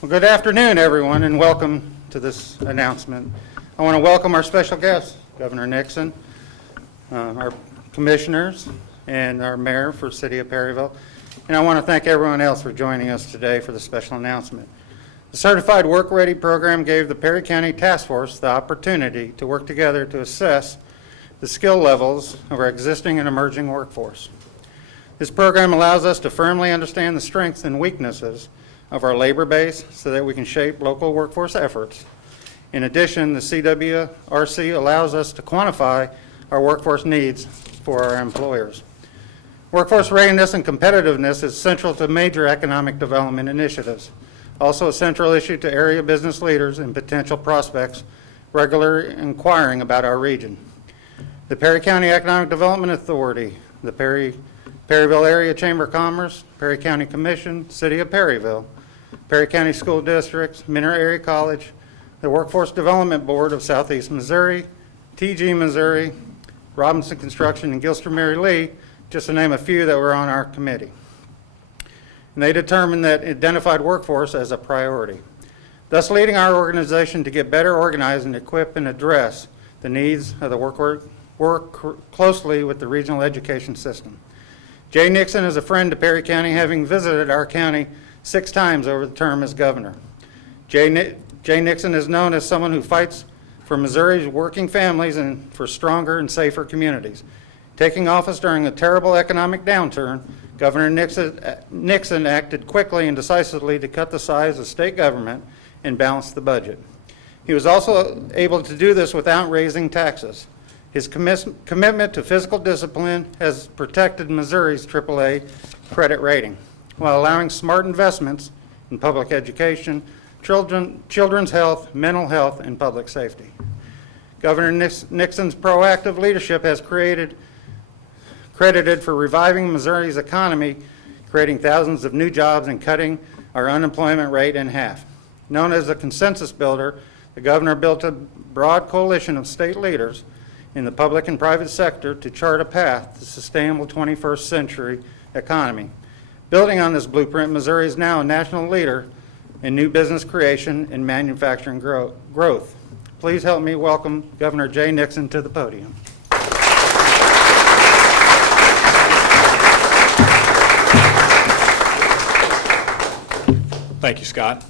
Well, good afternoon, everyone, and welcome to this announcement. I want to welcome our special guest, Governor Nixon, our commissioners, and our mayor for the city of Perryville. And I want to thank everyone else for joining us today for the special announcement. The Certified Workready program gave the Perry County Task Force the opportunity to work together to assess the skill levels of our existing and emerging workforce. This program allows us to firmly understand the strengths and weaknesses of our labor base so that we can shape local workforce efforts. In addition, the CWRC allows us to quantify our workforce needs for our employers. Workforce readiness and competitiveness is central to major economic development initiatives. Also a central issue to area business leaders and potential prospects regularly inquiring about our region. The Perry County Economic Development Authority, the Perryville Area Chamber of Commerce, Perry County Commission, City of Perryville, Perry County School Districts, Minter Area College, the Workforce Development Board of Southeast Missouri, TG Missouri, Robinson Construction, and Gilster Mary Lee, just to name a few that were on our committee. And they determined that identified workforce as a priority, thus leading our organization to get better organized and equip and address the needs of the work closely with the regional education system. Jay Nixon is a friend to Perry County, having visited our county 6 times over the term as governor. Jay Nixon is known as someone who fights for Missouri's working families and for stronger and safer communities. Taking office during a terrible economic downturn, Governor Nixon acted quickly and decisively to cut the size of state government and balance the budget. He was also able to do this without raising taxes. His commitment to fiscal discipline has protected Missouri's AAA credit rating, while allowing smart investments in public education, children's health, mental health, and public safety. Governor Nixon's proactive leadership has credited for reviving Missouri's economy, creating thousands of new jobs and cutting our unemployment rate in half. Known as a consensus builder, the governor built a broad coalition of state leaders in the public and private sector to chart a path to sustainable 21st century economy. Building on this blueprint, Missouri is now a national leader in new business creation and manufacturing growth. Please help me welcome Governor Jay Nixon to the podium. Thank you, Scott.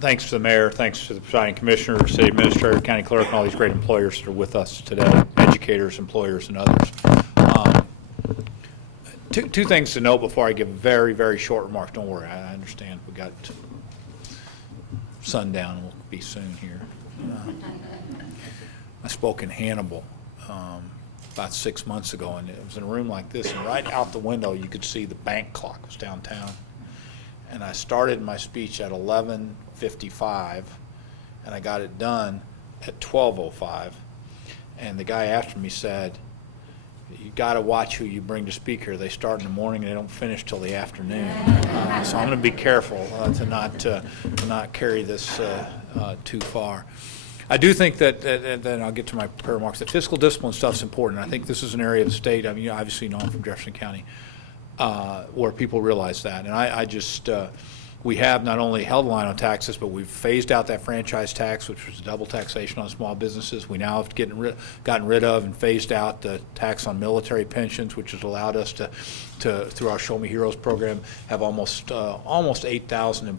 Thanks to the mayor, thanks to the presiding commissioner, city administrator, county clerk, and all these great employers that are with us today, educators, employers, and others. Two things to note before I give very, very short remarks. Don't worry, I understand we got sundown and we'll be soon here. I spoke in Hannibal about 6 months ago, and it was in a room like this, and right out the window you could see the bank clock was downtown. And I started my speech at 11:55, and I got it done at 12:05. And the guy after me said, "You got to watch who you bring to speak here. They start in the morning and they don't finish till the afternoon." So I'm going to be careful to not carry this too far. I do think that, then I'll get to my prepared remarks, that fiscal discipline stuff's important. I think this is an area of the state, I mean, obviously I'm from Jefferson County, where people realize that. And I just, we have not only held the line on taxes, but we've phased out that franchise tax, which was double taxation on small businesses. We now have gotten rid of and phased out the tax on military pensions, which has allowed us to through our Show Me Heroes program, have almost 8,000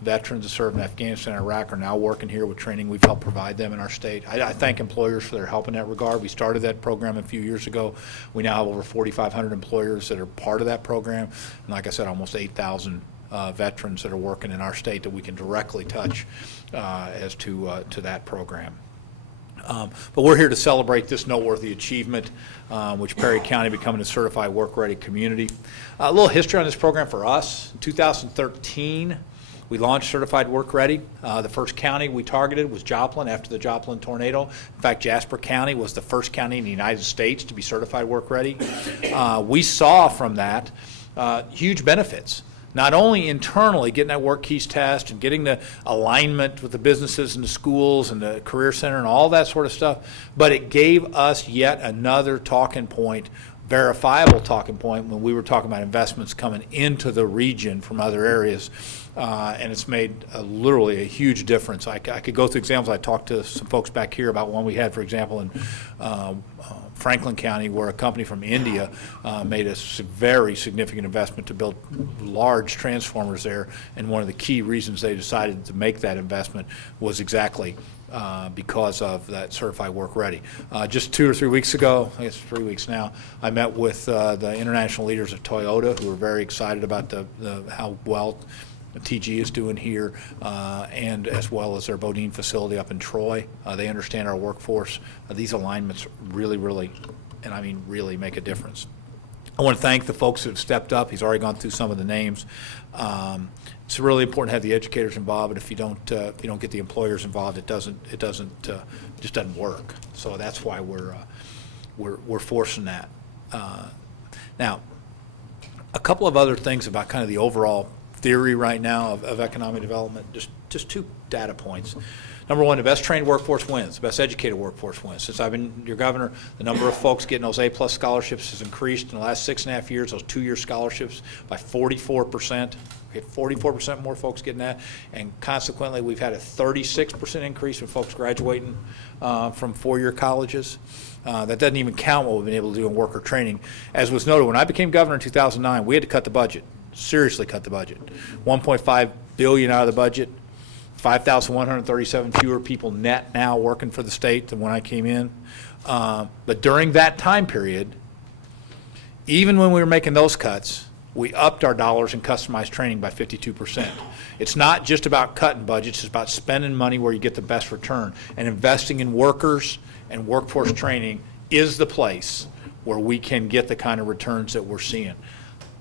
veterans that served in Afghanistan and Iraq are now working here with training we've helped provide them in our state. I thank employers for their help in that regard. We started that program a few years ago. We now have over 4,500 employers that are part of that program. And like I said, almost 8,000 veterans that are working in our state that we can directly touch as to that program. But we're here to celebrate this noteworthy achievement, which Perry County becoming a certified work-ready community. A little history on this program for us. In 2013, we launched Certified Work Ready. The first county we targeted was Joplin after the Joplin tornado. In fact, Jasper County was the first county in the United States to be certified work ready. We saw from that huge benefits. Not only internally getting that work keys test and getting the alignment with the businesses and the schools and the career center and all that sort of stuff, but it gave us yet another talking point, verifiable talking point, when we were talking about investments coming into the region from other areas. And it's made literally a huge difference. I could go through examples. I talked to some folks back here about one we had, for example, in Franklin County, where a company from India made a very significant investment to build large transformers there, and one of the key reasons they decided to make that investment was exactly because of that certified work ready. Just 2 or 3 weeks ago, I guess 3 weeks now, I met with the international leaders of Toyota, who are very excited about how well TG is doing here, and as well as their Bodine facility up in Troy. They understand our workforce. These alignments really, and I mean really, make a difference. I want to thank the folks who have stepped up. He's already gone through some of the names. It's really important to have the educators involved, and if you don't get the employers involved, it just doesn't work. So that's why we're forcing that. Now, a couple of other things about kind of the overall theory right now of economic development, just 2 data points. Number one, the best trained workforce wins, the best educated workforce wins. Since I've been your governor, the number of folks getting those A-plus scholarships has increased in the last 6.5 years, those 2-year scholarships, by 44%. We had 44% more folks getting that, and consequently we've had a 36% increase in folks graduating from 4-year colleges. That doesn't even count what we've been able to do in worker training. As was noted, when I became governor in 2009, we had to cut the budget. Seriously cut the budget. $1.5 billion out of the budget, 5,137 fewer people net now working for the state than when I came in. But during that time period, even when we were making those cuts, we upped our dollars in customized training by 52%. It's not just about cutting budgets, it's about spending money where you get the best return. And investing in workers and workforce training is the place where we can get the kind of returns that we're seeing.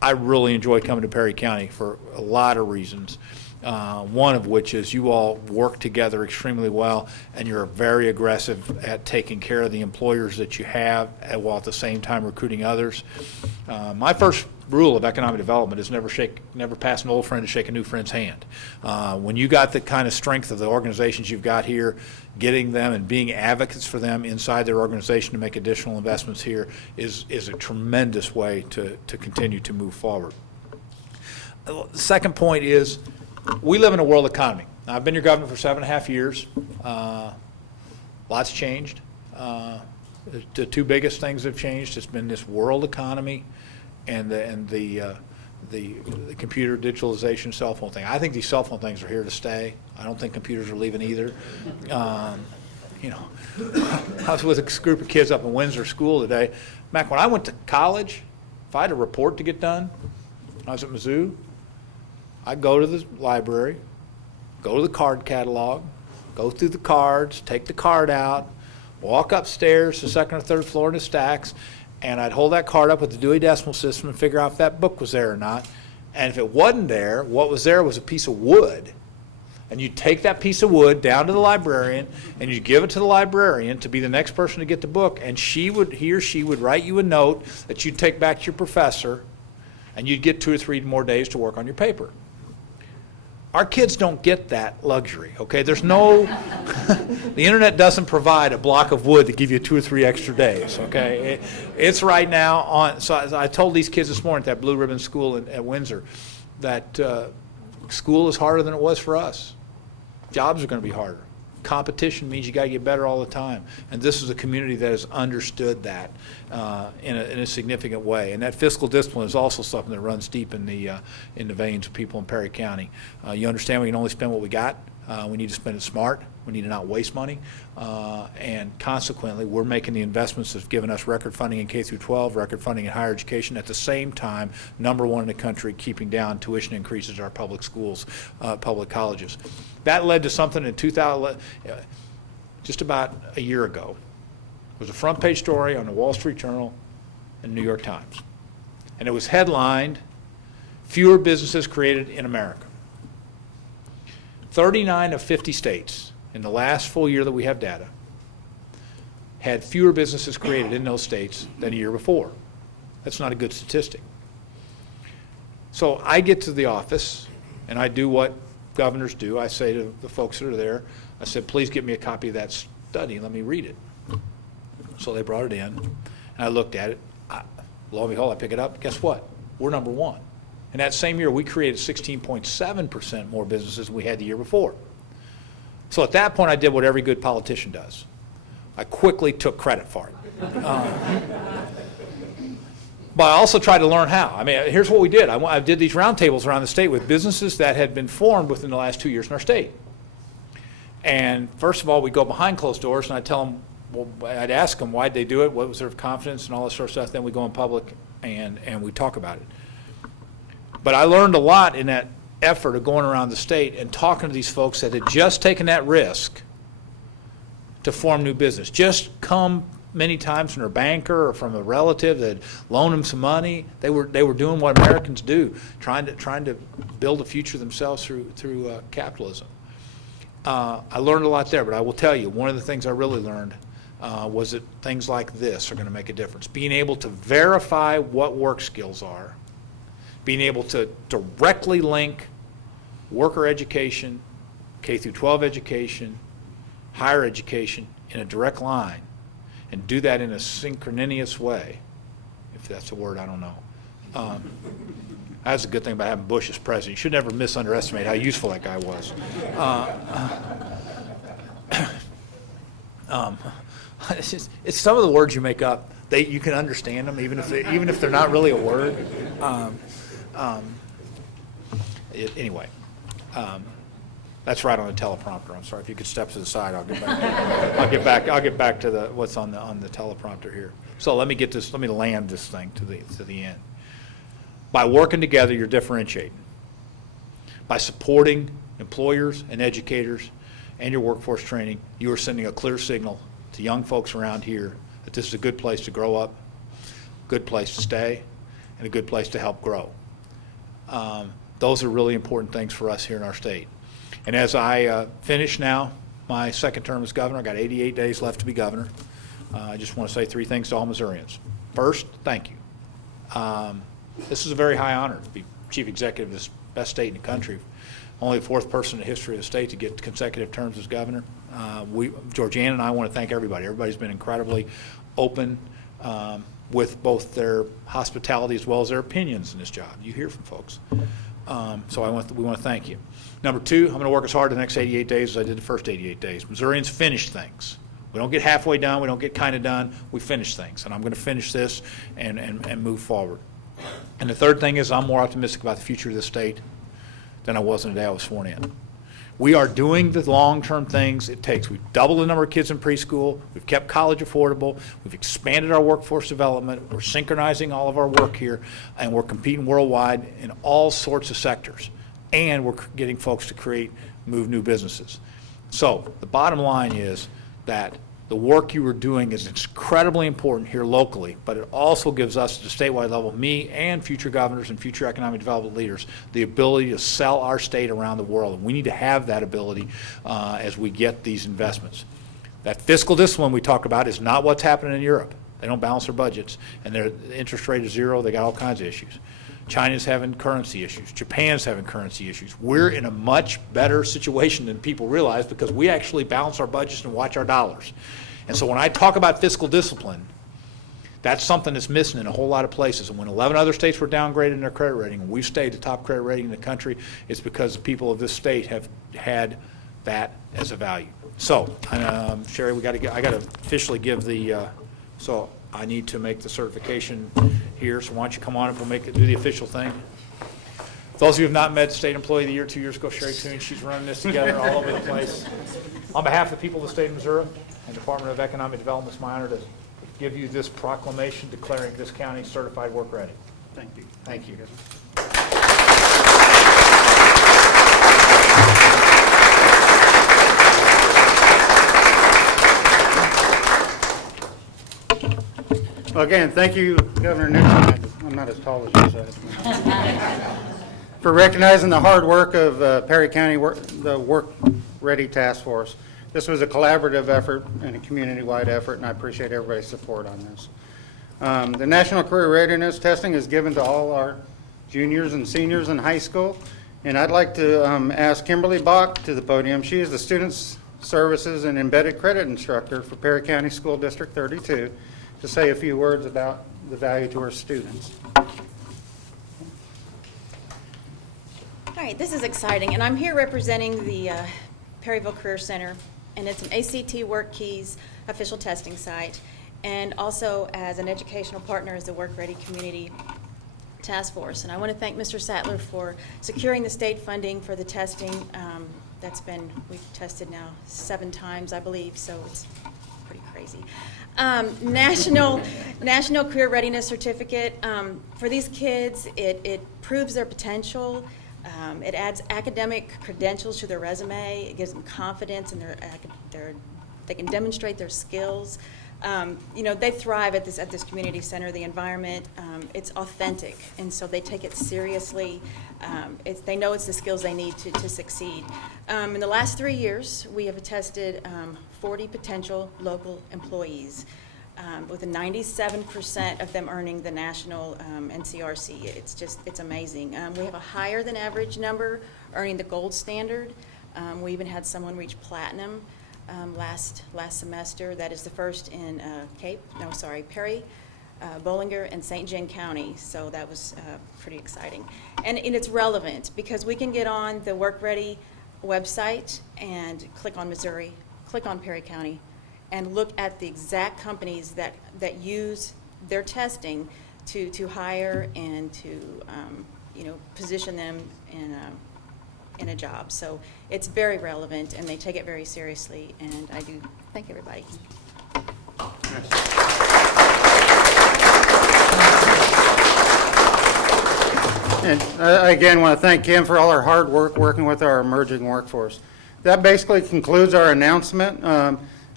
I really enjoy coming to Perry County for a lot of reasons, one of which is you all work together extremely well, and you're very aggressive at taking care of the employers that you have, while at the same time recruiting others. My first rule of economic development is never pass an old friend to shake a new friend's hand. When you got the kind of strength of the organizations you've got here, getting them and being advocates for them inside their organization to make additional investments here is a tremendous way to continue to move forward. The second point is we live in a world economy. Now, I've been your governor for 7.5 years. Lots changed. The 2 biggest things that have changed has been this world economy and the computer digitalization cell phone thing. I think these cell phone things are here to stay. I don't think computers are leaving either. You know, I was with a group of kids up in Windsor School today. Mac, when I went to college, if I had a report to get done, I was at Mizzou, I'd go to the library, go to the card catalog, go through the cards, take the card out, walk upstairs to the 2nd or 3rd floor in the stacks, and I'd hold that card up with the Dewey Decimal System and figure out if that book was there or not. And if it wasn't there, what was there was a piece of wood. And you'd take that piece of wood down to the librarian, and you'd give it to the librarian to be the next person to get the book, and he or she would write you a note that you'd take back to your professor, and you'd get 2 or 3 more days to work on your paper. Our kids don't get that luxury, okay? There's no, the internet doesn't provide a block of wood to give you 2 or 3 extra days, okay? It's right now on, so I told these kids this morning at that Blue Ribbon School at Windsor that school is harder than it was for us. Jobs are going to be harder. Competition means you got to get better all the time, and this is a community that has understood that in a significant way. And that fiscal discipline is also something that runs deep in the veins of people in Perry County. You understand we can only spend what we got. We need to spend it smart. We need to not waste money, and consequently, we're making the investments that have given us record funding in K through 12, record funding in higher education. At the same time, #1 in the country, keeping down tuition increases at our public schools, public colleges. That led to something in 2000. just about a year ago. It was a front page story on the Wall Street Journal and New York Times. And it was headlined, "Fewer Businesses Created in America." 39 of 50 states in the last full year that we have data had fewer businesses created in those states than a year before. That's not a good statistic. So I get to the office and I do what governors do. I say to the folks that are there, I said, please get me a copy of that study and let me read it. So they brought it in and I looked at it. Lo and behold, I pick it up. Guess what? We're number one. And that same year, we created 16.7% more businesses than we had the year before. So at that point, I did what every good politician does. I quickly took credit for it. But I also tried to learn how. I mean, here's what we did. I did these roundtables around the state with businesses that had been formed within the last 2 years in our state. And first of all, we go behind closed doors, and I'd tell them, well, I'd ask them why'd they do it, what was their confidence, and all this sort of stuff. Then we go in public and we talk about it. But I learned a lot in that effort of going around the state and talking to these folks that had just taken that risk to form new business. Just come many times from their banker or from a relative that loaned them some money. They were doing what Americans do, trying to build a future themselves through capitalism. I learned a lot there, but I will tell you, one of the things I really learned was that things like this are going to make a difference. Being able to verify what work skills are, being able to directly link worker education, K through 12 education, higher education in a direct line, and do that in a synchronous way, if that's a word, I don't know. That's a good thing about having Bush as president. You should never misunderestimate how useful that guy was. It's some of the words you make up. You can understand them even if they're not really a word. Anyway, that's right on the teleprompter. I'm sorry if you could step to the side. I'll get back to what's on the teleprompter here. So let me land this thing to the end. By working together, you're differentiating. By supporting employers and educators and your workforce training, you are sending a clear signal to young folks around here that this is a good place to grow up, a good place to stay, and a good place to help grow. Those are really important things for us here in our state. And as I finish now my second term as governor, I got 88 days left to be governor. I just want to say three things to all Missourians. First, thank you. This is a very high honor to be chief executive of this best state in the country. Only the fourth person in the history of the state to get consecutive terms as governor. Georgianne and I want to thank everybody. Everybody's been incredibly open with both their hospitality as well as their opinions in this job. You hear from folks. So we want to thank you. Number two, I'm going to work as hard the next 88 days as I did the first 88 days. Missourians finish things. We don't get halfway done. We don't get kind of done. We finish things. And I'm going to finish this and move forward. And the third thing is I'm more optimistic about the future of this state than I was on the day I was sworn in. We are doing the long-term things it takes. We've doubled the number of kids in preschool. We've kept college affordable. We've expanded our workforce development. We're synchronizing all of our work here, and we're competing worldwide in all sorts of sectors. And we're getting folks to move new businesses. So the bottom line is that the work you are doing is incredibly important here locally, but it also gives us at the statewide level, me and future governors and future economic development leaders, the ability to sell our state around the world. And we need to have that ability as we get these investments. That fiscal discipline we talk about is not what's happening in Europe. They don't balance their budgets, and their interest rate is zero. They got all kinds of issues. China's having currency issues. Japan's having currency issues. We're in a much better situation than people realize because we actually balance our budgets and watch our dollars. And so when I talk about fiscal discipline, that's something that's missing in a whole lot of places. And when 11 other states were downgraded in their credit rating, and we've stayed the top credit rating in the country, it's because the people of this state have had that as a value. So, Sherry, I got to officially give so I need to make the certification here. So why don't you come on up and do the official thing. Those of you who have not met State Employee of the Year 2 years ago, Sherry Coon, she's running this together all over the place. On behalf of the people of the state of Missouri and Department of Economic Development, it's my honor to give you this proclamation declaring this county certified work ready. Thank you. Thank you. Well, again, thank you, Governor Nixon. I'm not as tall as you said. For recognizing the hard work of Perry County, the Workready Task Force. This was a collaborative effort and a community-wide effort, and I appreciate everybody's support on this. The National Career Readiness Testing is given to all our juniors and seniors in high school, and I'd like to ask Kimberly Bach to the podium. She is the Students Services and Embedded Credit Instructor for Perry County School District 32, to say a few words about the value to our students. All right, this is exciting, and I'm here representing the Perryville Career Center, and it's an ACT Work Keys official testing site, and also as an educational partner as the Workready Community Task Force. And I want to thank Mr. Sattler for securing the state funding for the testing. We've tested now 7 times, I believe, so it's pretty crazy. National Career Readiness Certificate. For these kids, it proves their potential. It adds academic credentials to their resume. It gives them confidence in they can demonstrate their skills. They thrive at this community center. The environment, it's authentic, and so they take it seriously. They know it's the skills they need to succeed. In the last 3 years, we have tested 40 potential local employees, with a 97% of them earning the national NCRC. It's amazing. We have a higher than average number earning the gold standard. We even had someone reach platinum last semester. That is the first in Perry, Bollinger, and St. John County. So that was pretty exciting. And it's relevant because we can get on the Workready website and click on Missouri, click on Perry County, and look at the exact companies that use their testing to hire and to position them in a job. So it's very relevant, and they take it very seriously, and I do thank everybody. And I again want to thank Kim for all her hard work working with our emerging workforce. That basically concludes our announcement.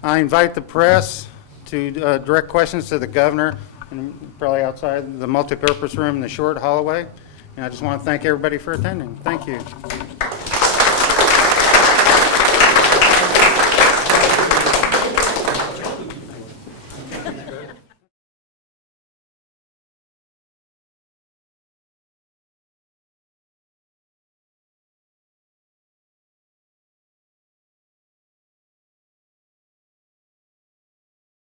I invite the press to direct questions to the governor, and probably outside the multipurpose room in the short hallway. And I just want to thank everybody for attending. Thank you.